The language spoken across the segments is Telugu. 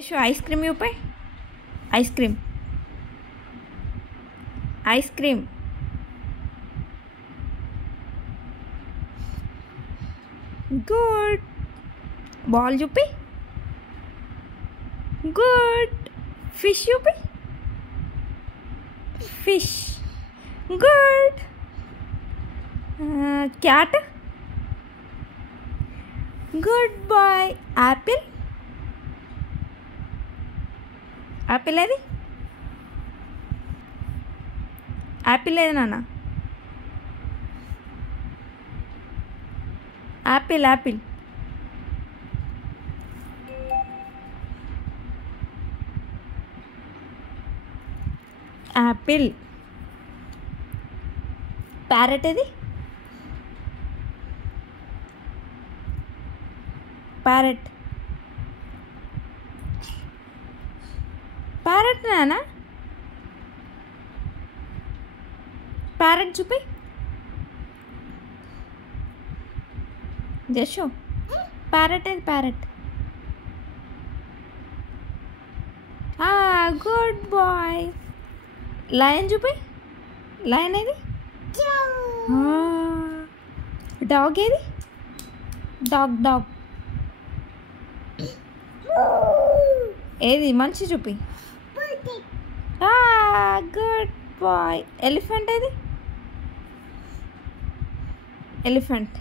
यशु आइसक्रीम ऊपर आइसक्रीम आइसक्रीम गुड बॉल चूपी गुड फिश चूपी fish good cat good boy apple apple ఏది యాపిల్ ఏది నాన్న యాపిల్ యాపిల్ యాపిల్ ప్యారెట్ ఏది ప్యారెట్ ప్యారెట్ నానా ప్యారెట్ చూపి జషు ప్యారెట్ ఏది ప్యారెట్ గుడ్ బాయ్ లయన్ చూపి లయన్ ఏది డాగ్ ఏది డాగ్ డాగ్ ఏది మంచి చూపి గుడ్ బాయ్ ఎలిఫెంట్ ఏది ఎలిఫెంట్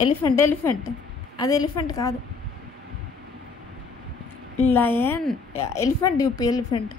ఎలిఫెంట్ ఎలిఫెంట్ అది ఎలిఫెంట్ కాదు లయన్ ఎలిఫెంట్ చూపి ఎలిఫెంట్